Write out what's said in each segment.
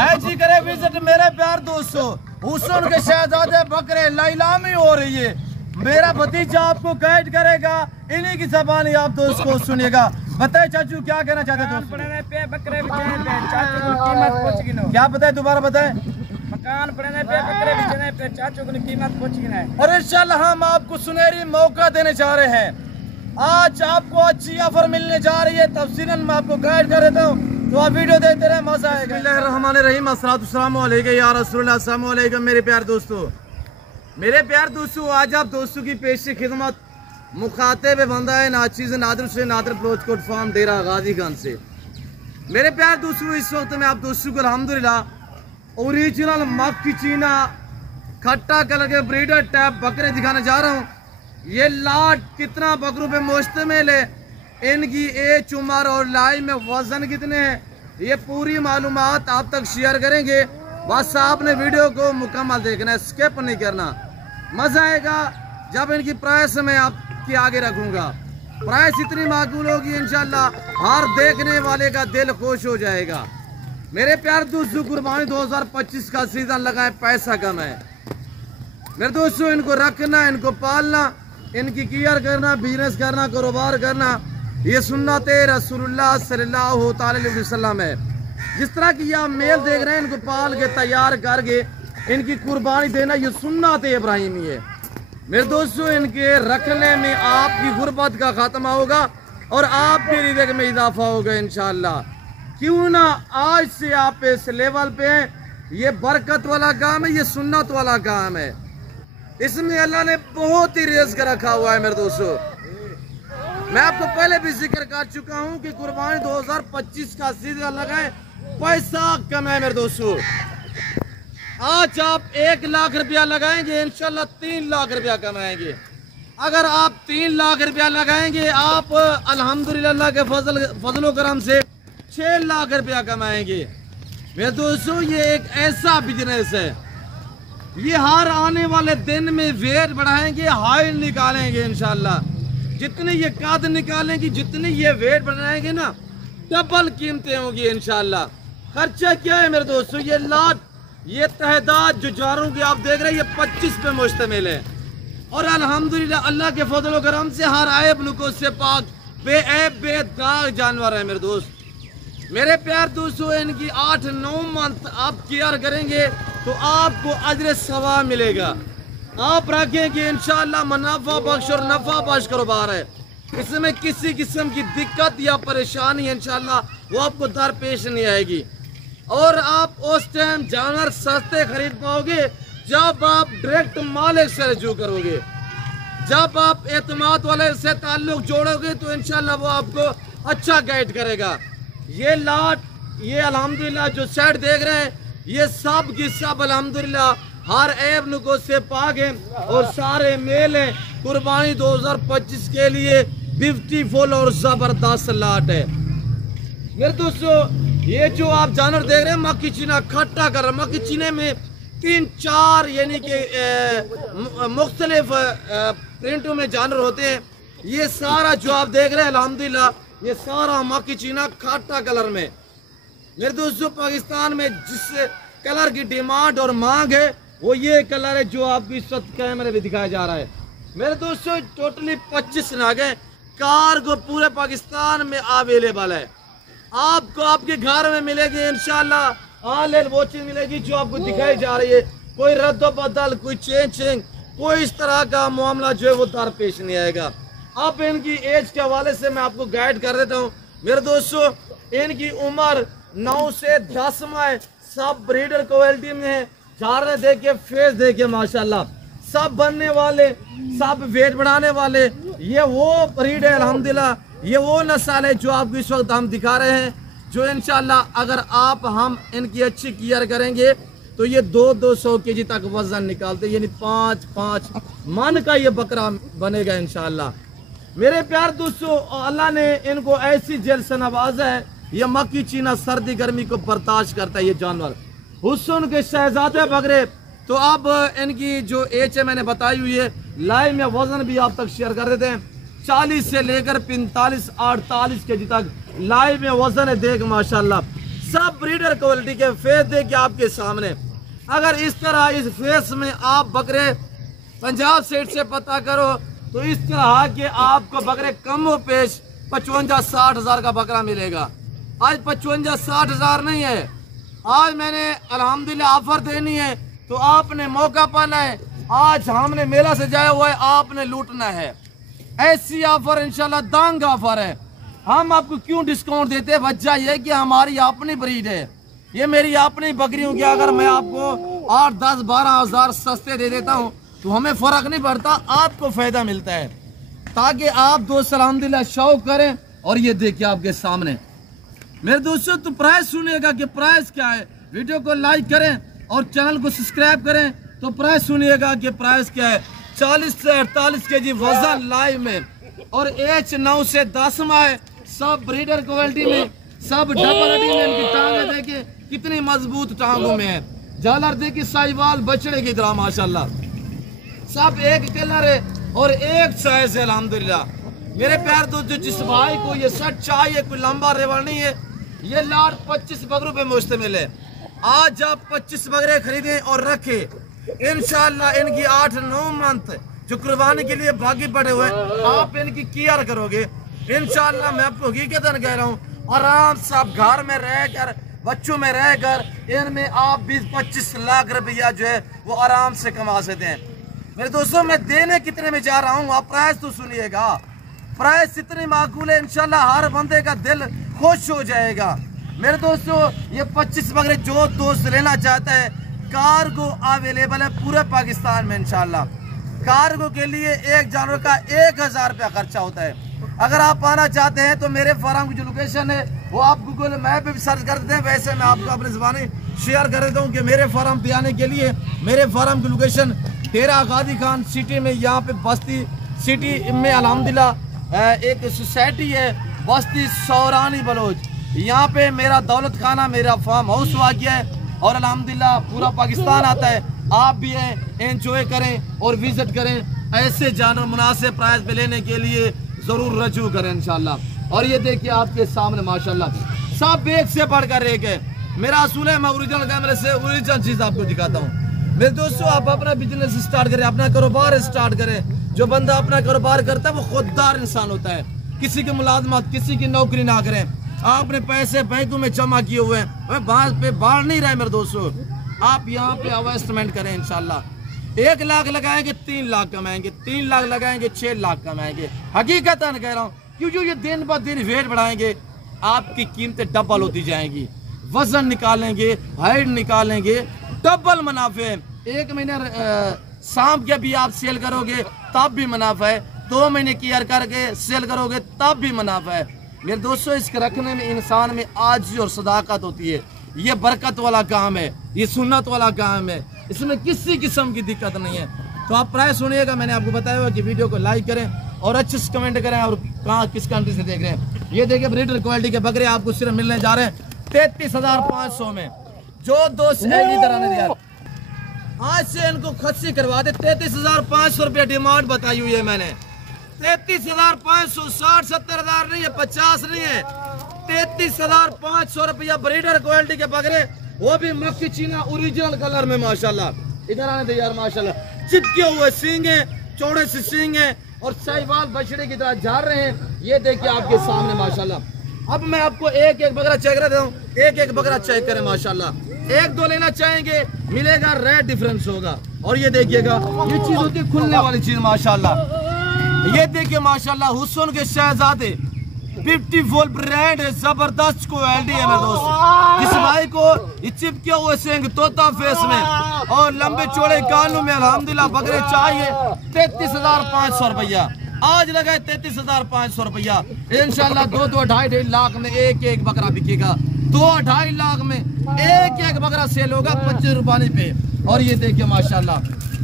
है जी करे विजिट मेरे प्यार दोस्तों। हुस्न के शहजादे बकरे नीलामी हो रही है। मेरा भतीजा आपको गाइड करेगा, इन्हीं की ज़बानी आप दोस्त को सुनिएगा। बताए चाचू क्या कहना चाहते थे? बकरे चाचू की कीमत पूछ गिनो। क्या बताए, दोबारा बताए। मकान पड़ने पे बकरे बेचने पे चाचू की कीमत पूछ गिना है। और इंशाल्लाह हम आपको सुनहरी मौका देने जा रहे हैं। आज आपको अच्छी ऑफर मिलने जा रही है। तफसीलन मैं आपको गाइड कर देता हूँ, तो आप वीडियो देखते रहे, मजा आएगा। बिस्मिल्लाहिर्रहमानिर्रहीम, अस्सलाम वालेकुम या रसूलुल्लाह, अस्सलाम वालेकुम मेरे प्यार दोस्तों। मेरे प्यार दोस्तों, आज आप दोस्तों की पेशी खिदमत मुखातिब बंदा है नाचीज़ नादर से नादर प्रोचकोट फार्म डेरा गाजीगंज से। मेरे प्यार दोस्तों, इस वक्त मैं आप दोस्तों को अल्हम्दुलिल्लाह ओरिजिनल मक्की चीना खट्टा कलर के ब्रीडर टैप बकरे दिखाने जा रहा हूँ। ये लाट कितना बकरों पे मुश्तमिल है, इनकी एज उम्र और लाइव में वजन कितने हैं, ये पूरी मालूमात आप तक शेयर करेंगे। बस आपने वीडियो को मुकम्मल देखना है, स्किप नहीं करना। मज़ा आएगा जब इनकी प्राइस मैं आपके आगे रखूँगा। प्राइस इतनी माकूल होगी इंशाल्लाह, हर देखने वाले का दिल खुश हो जाएगा। मेरे प्यार दोस्तों, कुर्बानी 2025 का सीज़न लगा है, पैसा कम है मेरे दोस्तों। इनको रखना, इनको पालना, इनकी केयर करना, बिजनेस करना, कारोबार करना, ये सुन्नत रसूलुल्लाह सल्लल्लाहु अलैहि वसल्लम है। जिस तरह की आप मेल देख रहे हैं, इनको पाल के तैयार करके इनकी कुर्बानी देना, ये सुन्नत इब्राहिमी है मेरे दोस्तों। इनके रखने में आपकी गुर्बत का खात्मा होगा और आपके रिज़्क़ में इजाफा होगा इंशाअल्लाह। क्यों ना आज से आप इस लेवल पे हैं। ये बरकत वाला काम है, ये सुन्नत वाला काम है। इसमें अल्लाह ने बहुत ही रिज़्क़ रखा हुआ है मेरे दोस्तों। मैं आपको पहले भी जिक्र कर चुका हूं कि कुर्बानी 2025 का सीजन लगाए, पैसा कम है मेरे दोस्तों। आज आप 1 लाख रुपया लगाएंगे, इंशाल्लाह 3 लाख रुपया कमाएंगे। अगर आप 3 लाख रुपया लगाएंगे, आप अल्हम्दुलिल्लाह के फजलो करम से 6 लाख रुपया कमाएंगे मेरे दोस्तों। ये एक ऐसा बिजनेस है, ये हर आने वाले दिन में वेट बढ़ाएंगे, हाई निकालेंगे इंशाल्लाह। जितनी ये कद निकालेंगी, जितनी ये वेट बढ़ाएंगे ना, डबल कीमतें होगी इंशाल्लाह। खर्चा क्या है मेरे दोस्तों? ये लाट, ये तहदाद जो जानवरों की आप देख रहे हैं, ये 25 पे मुश्तमिल है। और अल्हम्दुलिल्लाह अल्लाह के फजल करम से हर ऐब नुक़्स से पाक, बेऐब बेदाग जानवर है मेरे दोस्त। मेरे प्यार दोस्तों, इनकी 8-9 मंथ आप केयर करेंगे तो आपको अजर सवाब मिलेगा। आप रखेंगे इंशाअल्लाह, मुनाफा बख्श और नफा बख्श कारोबार है। इसमें किसी किस्म की दिक्कत या परेशानी इंशाअल्लाह वो आपको दरपेश नहीं आएगी। और आप उस टाइम जानवर सस्ते खरीद पाओगे जब आप डायरेक्ट मालिक से रजू करोगे, जब आप एतमाद वाले से ताल्लुक जोड़ोगे, तो इंशाअल्लाह वो आपको अच्छा गाइड करेगा। ये लाट, ये अल्हम्दुलिल्लाह जो सेट देख रहे हैं, ये सब की सब अल्हम्दुलिल्लाह हर ऐब नुक़्स से पाक है और सारे मेल हैं। कुर्बानी 2025 के लिए ब्यूटीफुल और ज़बरदस्त लाट है मेरे दोस्तों। ये जो आप जानवर देख रहे हैं, मक्की चीना खट्टा कर रहा है। मक्की चीने में 3-4 यानी कि मुख्तलिफ प्रिंटों में जानवर होते हैं। ये सारा जो आप देख रहे हैं अल्हम्दुलिल्लाह, ये सारा मक्की चीना खट्टा कलर में मेरे दोस्तों। पाकिस्तान में जिस कलर की डिमांड और मांग है, वो ये कलर है जो आपको इस वक्त कैमरे में दिखाया जा रहा है मेरे दोस्तों। टोटली 25 नाग है, कार्गो पूरे पाकिस्तान में अवेलेबल है। आपको आपके घर में मिलेगी इंशाल्लाह, ऑनलाइन वो चीज मिलेगी जो आपको दिखाई जा रही है। कोई रद्द बदल, कोई चेंजिंग, कोई इस तरह का मामला जो है वो दरपेश नहीं आएगा। अब इनकी एज के हवाले से मैं आपको गाइड कर देता हूँ मेरे दोस्तों। इनकी उम्र 9 से 10 माह है, सब ब्रीडर क्वालिटी में है। चार देखिए, फेस देखिए, माशाल्लाह सब बनने वाले, सब वेट बढ़ाने वाले। ये वो ब्रीड है अल्हम्दुलिल्लाह, ये वो नस्ल है जो आपको इस वक्त हम दिखा रहे हैं, जो इंशाल्लाह अगर हम इनकी अच्छी केयर करेंगे तो ये 200 केजी तक वजन निकालते, यानी 5 मन का ये बकरा बनेगा इंशाल्लाह। मेरे प्यार दोस्तों, अल्लाह ने इनको ऐसी जेल से नवाजा है, ये मक्की चीना सर्दी गर्मी को बर्दाश्त करता है ये जानवर। हुस्न के शहजादे बकरे। तो अब इनकी जो एज है मैंने बताई हुई है, लाइव में वजन भी आप तक शेयर कर देते हैं। 40 से लेकर 45-48 केजी तक लाइव में वजन है। देख माशाल्लाह सब ब्रीडर क्वालिटी के फेस देखिए आपके सामने। अगर इस तरह इस फेस में आप बकरे पंजाब सेट से पता करो तो इस तरह के आपको बकरे कम व पेश 55-60 हज़ार का बकरा मिलेगा। आज 55-60 हज़ार नहीं है, आज मैंने अल्हम्दुलिल्लाह ऑफर देनी है तो आपने मौका पाना है। आज हमने मेला से जाया हुआ है, आपने लूटना है। ऐसी ऑफर इंशाल्लाह दांग ऑफर है। हम आपको क्यों डिस्काउंट देते हैं? वजह यह कि हमारी अपनी ब्रीड है, ये मेरी अपनी बकरियों की। अगर मैं आपको 8, 10, 12 हज़ार सस्ते दे देता हूँ तो हमें फ़र्क नहीं पड़ता, आपको फ़ायदा मिलता है ताकि आप दोस्त अल्हम्दुलिल्लाह शौक करें। और ये देखिए आपके सामने मेरे दोस्तों, तो प्राइस सुनिएगा कि प्राइस क्या है। वीडियो को लाइक करें और चैनल को सब्सक्राइब करें। तो प्राइस सुनिएगा कि प्राइस क्या है। 40 से 48 केजी वजन लाइव में और एच 9 से 10 माह है। सब ब्रीडर क्वालिटी में, सब डबल हड्डी में। इनकी टांगे देखिए कितनी मजबूत टांगों में है। झालर देखिए साहिवाल बछड़े की तरह माशाल्लाह। सब एक कलर है और एक साइज है अल्हम्दुलिल्लाह। मेरे प्यार दोस्तों, जिस भाई को ये शर्ट चाहिए, कोई लंबा रेवड़ नहीं है, ये लाट 25 बकरों पे मुश्तमिल है। आज आप 25 बकरे खरीदें और रखें, इंशाल्लाह इनकी 8-9 मंथ जो कुर्बानी के लिए बाकी पड़े हुए आप इनकी केयर करोगे इंशाल्लाह। मैं आपको हकीकतन कह रहा हूँ, आराम से आप घर में रहकर, बच्चों में रहकर इनमें आप 20-25 लाख रुपया जो है वो आराम से कमा सकते हैं। मेरे दोस्तों, मैं देने कितने में जा रहा हूँ, आप प्राइस तो सुनिएगा। प्राइस इतनी माकूल है, इंशाल्लाह हर बंदे का दिल खुश हो जाएगा। मेरे दोस्तों, ये 25 बकरे जो दोस्त लेना चाहता है, कार्गो अवेलेबल है पूरे पाकिस्तान में इंशाल्लाह। कार्गो के लिए एक जानवर का 1000 रुपया खर्चा होता है। अगर आप आना चाहते हैं तो मेरे फार्म की जो लोकेशन है वो आप गूगल मैप पे भी सर्च कर देते हैं। वैसे मैं आपको अपनी ज़बानी शेयर कर देता हूँ कि मेरे फार्म पे आने के लिए मेरे फार्म की लोकेशन डेरा गाजी खान सिटी में, यहाँ पे बस्ती सिटी में अल्हम्दुलिल्लाह एक सोसाइटी है बस्ती सौरानी बलोच। यहाँ पे मेरा दौलत खाना, मेरा फार्म हाउस वाक़ है और अल्हम्दुलिल्लाह पूरा पाकिस्तान आता है। आप भी हैं, एंजॉय करें और विजिट करें। ऐसे जानवर मुनासिब प्राइस पे लेने के लिए ज़रूर रजू करें इंशाल्लाह। और ये देखिए आपके सामने माशाल्लाह सब एक से बढ़कर एक है। मेरा असूल है, मैं ओरिजिनल कैमरे से ओरिजिनल चीज़ आपको दिखाता हूँ। मेरे दोस्तों, आप अपना बिजनेस स्टार्ट करें, अपना कारोबार स्टार्ट करें। जो बंदा अपना कारोबार करता है वो खुददार इंसान होता है, किसी की मुलाजमत, किसी की नौकरी ना करें। आपने पैसे बैंकों में जमा किए हुए हैं, बाहर पे बाढ़ नहीं रहे। मेरे दोस्तों, आप यहाँ पे इन्वेस्टमेंट करें इंशाल्लाह। 1 लाख लगाएंगे 3 लाख कमाएंगे, 3 लाख लगाएंगे 6 लाख कमाएंगे। हकीकतन कह रहा हूँ, क्योंकि ये दिन ब दिन वेट बढ़ाएंगे, आपकी कीमतें डबल होती जाएंगी। वजन निकालेंगे, हाइट निकालेंगे, डबल मुनाफे। 1 महीने शाम के भी आप सेल करोगे तब भी मुनाफा है, 2 महीने केयर करके सेल करोगे तब भी मुनाफा है। मेरे दोस्तों, इसके रखने में इंसान में आजिज़ी और सदाकत होती है। ये बरकत वाला काम है, ये सुन्नत वाला काम है, इसमें किसी किस्म की दिक्कत नहीं है। तो आप प्राइस सुनिएगा, मैंने आपको बताया हुआ कि वीडियो को लाइक करें और अच्छे से कमेंट करें और कहाँ किस कंट्री से देख रहे हैं। ये देखिए ब्रीडर क्वालिटी के बकरे आपको सिर्फ मिलने जा रहे हैं 33,500 में। जो दोस्त तरह ने दिया आज से इनको खस्सी करवा दे। 33,500 रुपया डिमांड बताई हुई है मैंने। 33,500, 60-70 हज़ार नहीं है, 50 नहीं है, 33,500 रुपया ब्रीडर क्वालिटी के बकरे, वो भी मक्खी चीना ओरिजिनल कलर में माशाल्लाह। इधर आने दे यार माशाल्लाह, चिपके हुए सींग है, चौड़े से सींग है और साहिवाल बछड़े की तरह जा रहे हैं। ये देखिए आपके सामने माशाल्लाह। अब मैं आपको एक एक बकरा चेक कर देता हूँ, एक एक बकरा चेक करें माशाल्लाह। 1-2 लेना चाहेंगे मिलेगा, रेट डिफरेंस होगा। और ये देखिएगा, ये चीज होती है खुलने वाली चीज माशाल्लाह। ये देखिए माशाल्लाह, हुस्न के शहजादे, ब्यूटीफुल ब्रांड है, जबरदस्त क्वालिटी है मेरे दोस्त। जिस भाई को ये चिपके हुए सिंग, तोता फेस में और लंबे चौड़े कानों में अल्हम्दुलिल्लाह बकरे चाहिए, 33,500 रुपया आज लगाए। 33,500 रुपया इंशाल्लाह 2-2.5 लाख में एक एक बकरा बिकेगा। 2-2.5 लाख में एक एक बकरा सेल होगा 25 रुपये पे। और ये देखिए माशाल्लाह,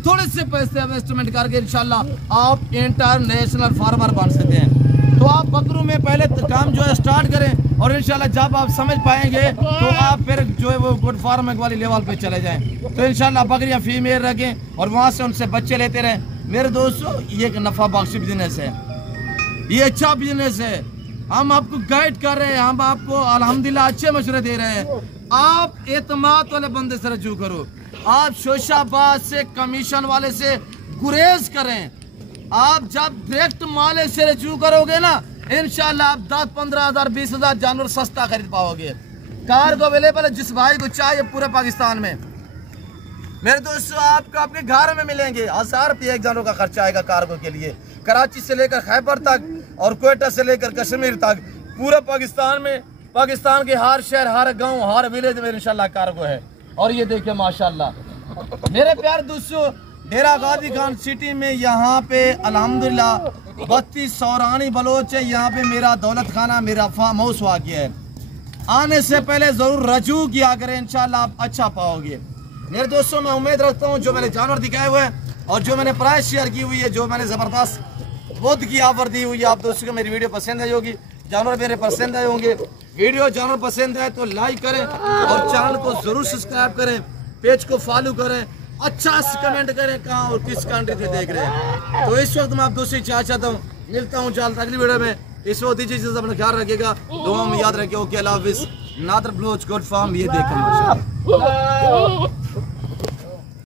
थोड़े से पैसे इन्वेस्टमेंट करके इंशाल्लाह आप इंटरनेशनल फार्मर बन सकते हैं। तो आप बकरों में पहले काम जो है स्टार्ट करें और इंशाल्लाह जब आप समझ पाएंगे तो आप फिर जो है वो गुड फार्मिंग वाली लेवल पे चले जाएं। तो इंशाल्लाह बकरियां फीमेल रखें और वहाँ से उनसे बच्चे लेते रहें। मेरे दोस्तों, ये एक नफा बख्श बिजनेस है, ये अच्छा बिजनेस है। हम आपको गाइड कर रहे हैं, हम आपको अल्हम्दुलिल्लाह अच्छे मशवरे दे रहे हैं। आप एतमाद वाले बंदे से रजू करो, आप शोशाबाज से, कमीशन वाले से गुरेज करें। आप जब डायरेक्ट माले से रजू करोगे ना, इंशाल्लाह आप 10-15 हज़ार 20 हज़ार जानवर सस्ता खरीद पाओगे। कार्गो अवेलेबल है, जिस भाई को चाहिए पूरे पाकिस्तान में। मेरे दोस्तों, आपको आपके घर में मिलेंगे। 1000 रुपये एक जानवर का खर्चा आएगा कार्गो के लिए। कराची से लेकर खैबर तक और क्वेटा से लेकर कश्मीर तक, पूरे पाकिस्तान में, पाकिस्तान के हर शहर, हर गांव, हर विलेज में इंशाल्लाह कार्गो है। और ये देखिए माशाल्लाह मेरे प्यारे दोस्तों, डेरा गाजी खान सिटी में यहाँ पे अल्हम्दुलिल्लाह 32 सौरानी बलोच है। यहाँ पे मेरा दौलत खाना, मेरा फार्म हाउस वाक़ है। आने से पहले जरूर रजू किया करें, इंशाल्लाह आप अच्छा पाओगे। मेरे दोस्तों, मैं उम्मीद रखता हूँ जो मैंने जानवर दिखाए हुए हैं और जो मैंने प्राइस शेयर की हुई है, जो मैंने ज़बरदस्त बुद्ध की ऑफर दी हुई है, आप दोस्तों को मेरी वीडियो पसंद आई होगी, जानवर मेरे पसंद आए होंगे। वीडियो जानवर पसंद आए तो लाइक करें और चैनल को जरूर सब्सक्राइब करें, पेज को फॉलो करें, अच्छा से कमेंट करें कहाँ और किस कंट्री से देख रहे हैं। तो इस वक्त मैं आप दोस्तों से चाहता हूँ, मिलता हूँ जल्द अगली वीडियो में। इस वक्त दीजिए, अपना ख्याल रखिएगा, दुआ में याद रखिए। ओके, अल्लाह हाफिज़। नादर ब्लोच गुड फार्म, ये देखें माशाअल्लाह।